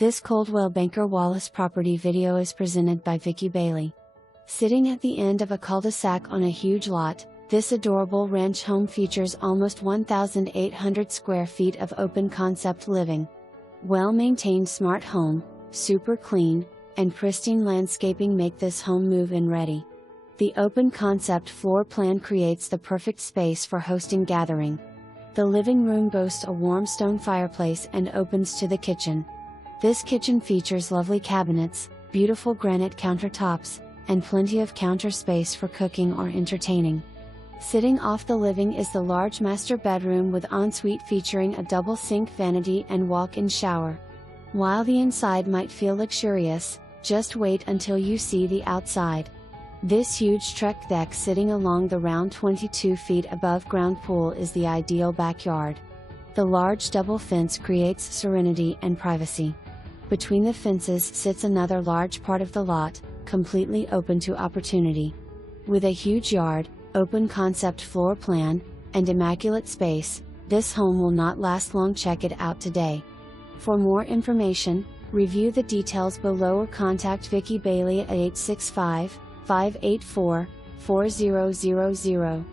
This Coldwell Banker Wallace property video is presented by Vicky Bailey. Sitting at the end of a cul-de-sac on a huge lot, this adorable ranch home features almost 1,800 square feet of open concept living. Well-maintained smart home, super clean, and pristine landscaping make this home move-in ready. The open concept floor plan creates the perfect space for hosting gathering. The living room boasts a warm stone fireplace and opens to the kitchen. This kitchen features lovely cabinets, beautiful granite countertops, and plenty of counter space for cooking or entertaining. Sitting off the living is the large master bedroom with ensuite featuring a double sink vanity and walk-in shower. While the inside might feel luxurious, just wait until you see the outside. This huge Trek deck sitting along the round 22 feet above ground pool is the ideal backyard. The large double fence creates serenity and privacy. Between the fences sits another large part of the lot, completely open to opportunity. With a huge yard, open concept floor plan, and immaculate space, this home will not last long. Check it out today. For more information, review the details below or contact Vicky Bailey at 865-584-4000.